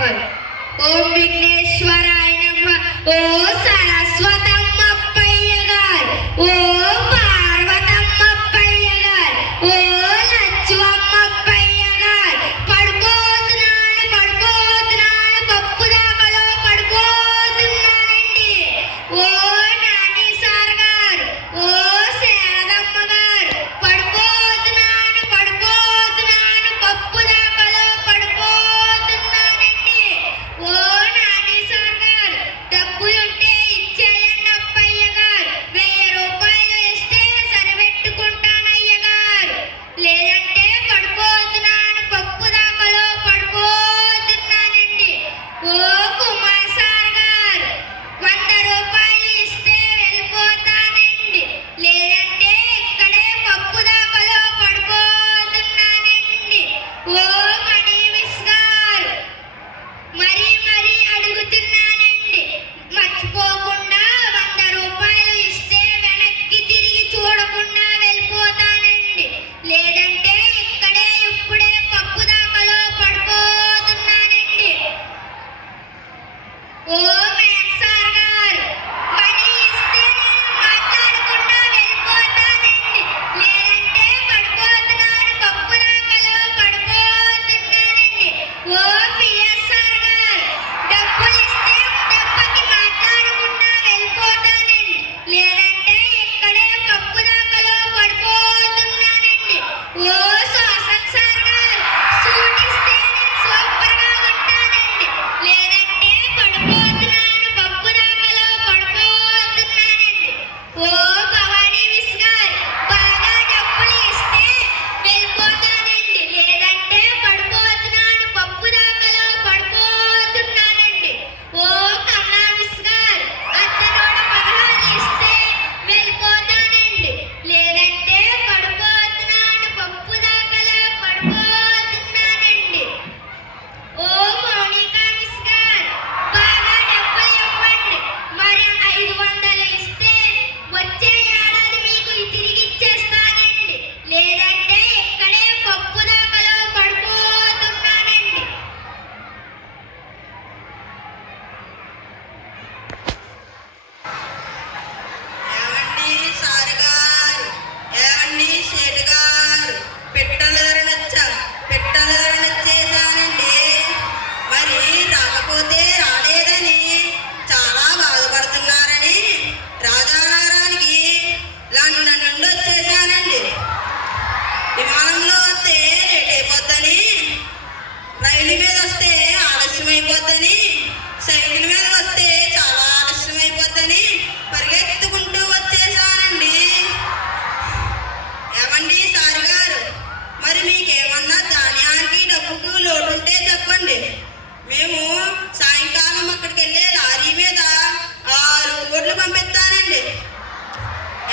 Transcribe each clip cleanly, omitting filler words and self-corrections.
ఓం విఘ్నేశ్వరాయ నమః. ఓ సరస్వతమ్మప్పయ్య గారు, ఓ పార్వతమ్మప్పయ్య గారు, ఓ లచ్చువమ్మప్పయ్య గారు. పడిపోతున్నాను పప్పు దాకలో పడిపోతున్నానండి. ఓ నాని సార్ గారు, ఓ శారదమ్మ గారు, పడిపోతున్నాను పప్పు దాకలో పడిపోతున్నానండి. ఓ నాని సార్ గారు, డబ్బులుంటే ఇచ్చేయండి అప్పయ్య గారు. 1000 రూపాయలు ఇస్తే సరిపెట్టుకుంటానయ్య గారు. లేదంటే పడిపోతున్నాను పప్పు దాకలో పడిపోతున్నానండి. ఓ కుమార్ సార్ గారు, 100 రూపాయలు ఇస్తే వెళ్ళిపోతానండి. లేదంటే ఇక్కడే పప్పు దాకలో పడిపోతున్నానండి. ఓ మనీ మిస్ గారు, మరీ అడుగుతున్నానండి. మర్చిపోకుండా 100 రూపాయలు ఇస్తే వెనక్కి తిరిగి చూడకుండా వెళ్ళిపోతానండి. లేదంటే ఇక్కడే ఇప్పుడే పప్పు దాకలో పడిపోతున్నానండి. ఓ మ్యాథ్స్ సార్ గారు, మనీ ఇస్తే నేను మాట్లాడకుండా వెళ్ళిపోతానండి. లేదంటే పడిపోతున్నాను పప్పు దాకలో పడిపోతున్నానండి. ఓ పిఎస్ సార్ గారు, డబ్బులు ఇస్తే దెబ్బకి మాట్లాడకుండా వెళ్ళిపోతానండి. లేదంటే ఇక్కడే పప్పు దాకలో పడిపోతున్నానండి. ఓ సోషల్ సార్ గారు, సూట్ ఇస్తే నేను సూపర్గా ఉంటానండి. లేదంటే పడిపోతున్నాను పప్పు దాకలో పడిపోతున్నానండి. ఓ భవానీ మిస్ గారు, బాగా డబ్బులు ఇస్తే వెళ్ళిపోతానండి. లేదంటే పడిపోతున్నాను పప్పు దాకలో పడిపోతున్నానండి. ఓ కమలా మిస్ గారు, అత్తనోడ 16 ఇస్తే వెళ్ళిపోతానండి. లేదంటే పడిపోతున్నాను పప్పు దాకలో పడిపోతున్నానండి. ఓ మౌనికా మిస్ గారు, బాగా డబ్బులు ఇవ్వండి. మరి 500 ఇస్తే వచ్చే ఏడాది మీకు తిరిగి ఇచ్చేస్తానండి. లేదంటే ఇక్కడే పప్పు దాకలో పడిపోతున్నానండి. ఏమండి సారు గారు, ఏమండి షేటు గారు, పెట్టలేరనొచ్చేసానండి. మరి రాకపోతే రాలేదని చాలా బాధపడుతున్నారని రాజానగరానికి లండన్ నుండి వచ్చేసానండి. విమానంలో వస్తే లేట్ అయిపోద్దని, రైలు మీద వస్తే ఆలస్యం అయిపోద్దని, సైకిల్ మీద వస్తే చాలా ఆలస్యం అయిపోద్దని పరిగెత్తుకుంటూ వచ్చేసానండి. ఏమండి సారు గారు, మరి మీకేమన్నా ధాన్యానికి డబ్బుకు లోటుంటే చెప్పండి. మేము సాయంకాలం అక్కడికి వెళ్ళే లారీ మీద 6 కోట్లు పంపిస్తానండి.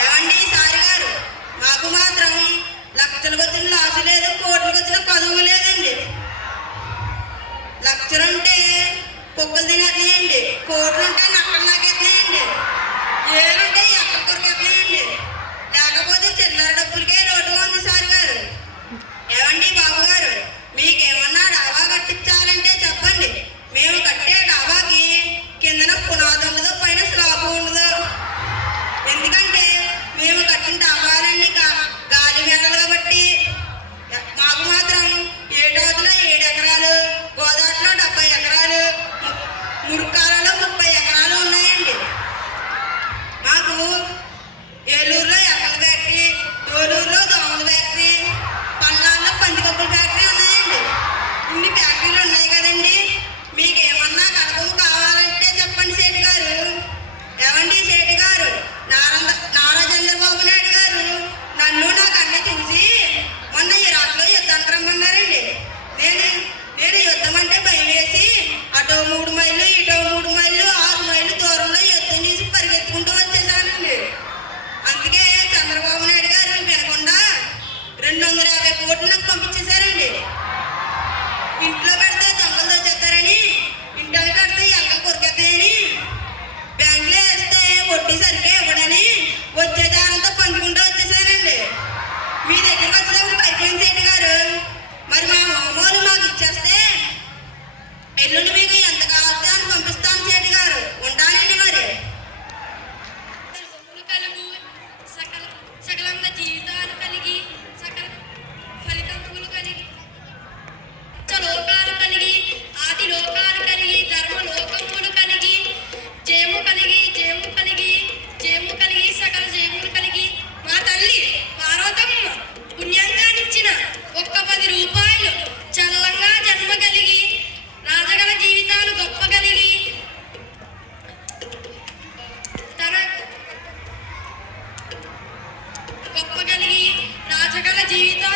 ఏమండి సారు గారు, మాకు మాత్రం లక్షలకు వచ్చిన లాసు లేదు, కోట్లకు వచ్చిన పదవు లేదండి. లక్షలుంటే కుక్కలు తినేస్తున్నాయండి, కోట్లుంటే నక్కలు నాకేస్తున్నాయండి, ఏలుంటే ఎక్కడ కొరికేస్తున్నాయండి. లేకపోతే చిల్లర డబ్బులకే లోటు ఉంది సార్ గారు. ఏమండి బాబు గారు, మీకేమన్నా డాబా కట్టించాలంటే చెప్పండి. మేము కట్టే డాబాకి కిందన పునాది ఉండదు, పైన స్లాబ్ ఉండదు. ఎందుకంటే మేము కట్టిన డాబాలన్నీ గాలి మెడలు కాబట్టి. మాకు మాత్రం ఏటోతులో 7 ఎకరాలు, గోదాట్లో 70 ఎకరాలు, మురుకాలలో 30 ఎకరాలు ఉన్నాయండి. మాకు ఏలూరులో ఎక్కల ఫ్యాక్టరీ, తోలూరులో దోమల ఫ్యాక్టరీ, పల్నాడులో పందికొక్కుల ఫ్యాక్టరీ ఉన్నాయండి. ఇన్ని ఫ్యాక్టరీలు ఉన్నాయి కదండి. మీకేమన్నా కడపము కావాలంటే చెప్పండి సేటు గారు. ఏమండి సేటు గారు, నారా చంద్రబాబు నాయుడు గారు నన్ను నా కన్ను చూసి మొన్న ఇరాక్లో యుద్ధానికి రమ్మన్నారండి. నేను యుద్ధం అంటే భయం వేసి అటో 3 మైళ్ళు ఇటో 3 మైళ్ళు 6 మైళ్ళు దూరంలో యుద్ధం చేసి పరిగెత్తుకుంటూ వచ్చేసానండి. అందుకే చంద్రబాబు నాయుడు గారు వినకుండా 250 కోట్లు నాకు పంపించేశారండి. ఇంట్లో పెడితే దొంగలు వచ్చేస్తారని, ఇంట్లో పెడితే ఎంగలు కొరికేస్తాయని, బ్యాంకులో వేస్తే వడ్డీ సరిగ్గా ఇవ్వడని వచ్చేదానంతా పంచుకుంటూ వచ్చేసానండి. మీ దగ్గరికి వచ్చినప్పుడు పైపోయింది సేటు గారు. మరి మా మామూలు మాకు ఇచ్చేస్తే ఎల్లుండి సకలంగా జీవితాలు కలిగి సకల ఫలితములు కలిగి లోకాలు కలిగి ఆది లోకాలు కలిగి ధర్మ లోకములు కలిగి జయము కలిగి జయము కలిగి జయము కలిగి సకల జయములు కలిగి మా తల్లి పార్వతమ్మ పుణ్యంగానిచ్చిన ఒక్క 10 రూపాయలు చల్లంగా జన్మ కలిగి రాజగల జీవితాలు గొప్ప కలిగి తన గొప్ప కలిగి రాజగల జీవితాలు